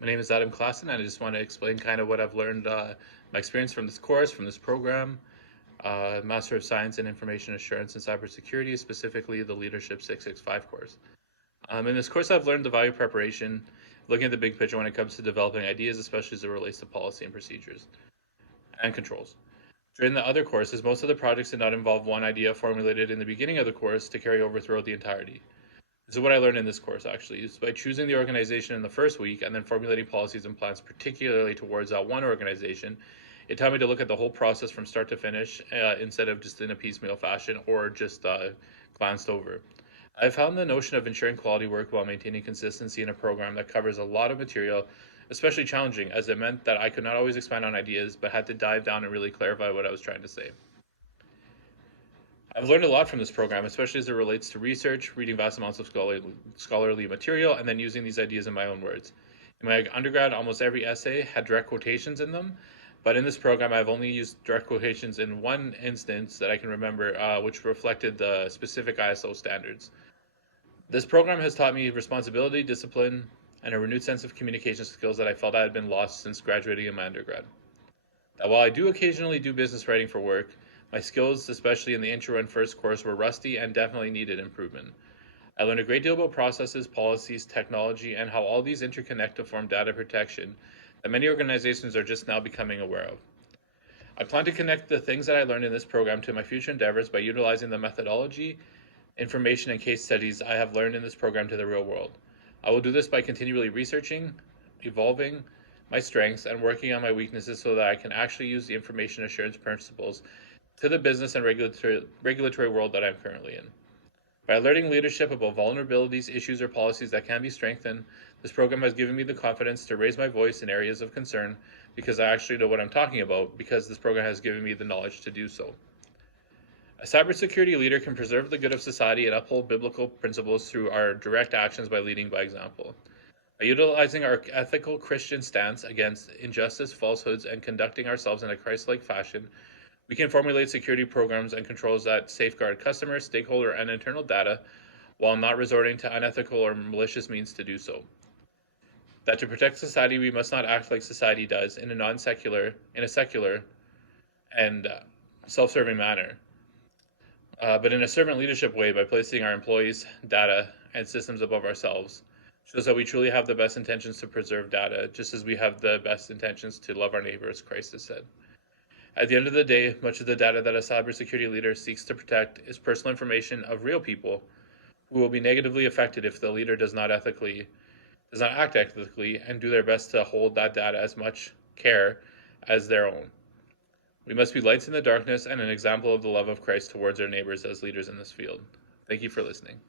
My name is Adam Klassen, and I just want to explain kind of what I've learned, my experience from this course, from this program, Master of Science in Information Assurance and Cybersecurity, specifically the Leadership 665 course. In this course, I've learned the value of preparation, looking at the big picture when it comes to developing ideas, especially as it relates to policy and procedures and controls. During the other courses, most of the projects did not involve one idea formulated in the beginning of the course to carry over throughout the entirety. This is what I learned in this course, actually, is by choosing the organization in the first week and then formulating policies and plans particularly towards that one organization. It taught me to look at the whole process from start to finish instead of just in a piecemeal fashion or just glanced over. I found the notion of ensuring quality work while maintaining consistency in a program that covers a lot of material especially challenging, as it meant that I could not always expand on ideas but had to dive down and really clarify what I was trying to say. I've learned a lot from this program, especially as it relates to research, reading vast amounts of scholarly material, and then using these ideas in my own words. In my undergrad, almost every essay had direct quotations in them, but in this program, I've only used direct quotations in one instance that I can remember, which reflected the specific ISO standards. This program has taught me responsibility, discipline, and a renewed sense of communication skills that I felt I had been lost since graduating in my undergrad. That while I do occasionally do business writing for work, my skills, especially in the intro and first course, were rusty and definitely needed improvement. I learned a great deal about processes, policies, technology, and how all these interconnect to form data protection that many organizations are just now becoming aware of. I plan to connect the things that I learned in this program to my future endeavors by utilizing the methodology, information, and case studies I have learned in this program to the real world. I will do this by continually researching, evolving my strengths, and working on my weaknesses so that I can actually use the information assurance principles to the business and regulatory world that I'm currently in. By alerting leadership about vulnerabilities, issues, or policies that can be strengthened, this program has given me the confidence to raise my voice in areas of concern because I actually know what I'm talking about, because this program has given me the knowledge to do so. A cybersecurity leader can preserve the good of society and uphold biblical principles through our direct actions by leading by example. By utilizing our ethical Christian stance against injustice, falsehoods, and conducting ourselves in a Christ-like fashion, we can formulate security programs and controls that safeguard customer, stakeholder, and internal data while not resorting to unethical or malicious means to do so. That to protect society, we must not act like society does in a secular and self-serving manner, but in a servant leadership way by placing our employees, data, and systems above ourselves. Shows that we truly have the best intentions to preserve data, just as we have the best intentions to love our neighbor, as Christ has said. At the end of the day, much of the data that a cybersecurity leader seeks to protect is personal information of real people who will be negatively affected if the leader does not act ethically, and do their best to hold that data as much care as their own. We must be lights in the darkness and an example of the love of Christ towards our neighbors as leaders in this field. Thank you for listening.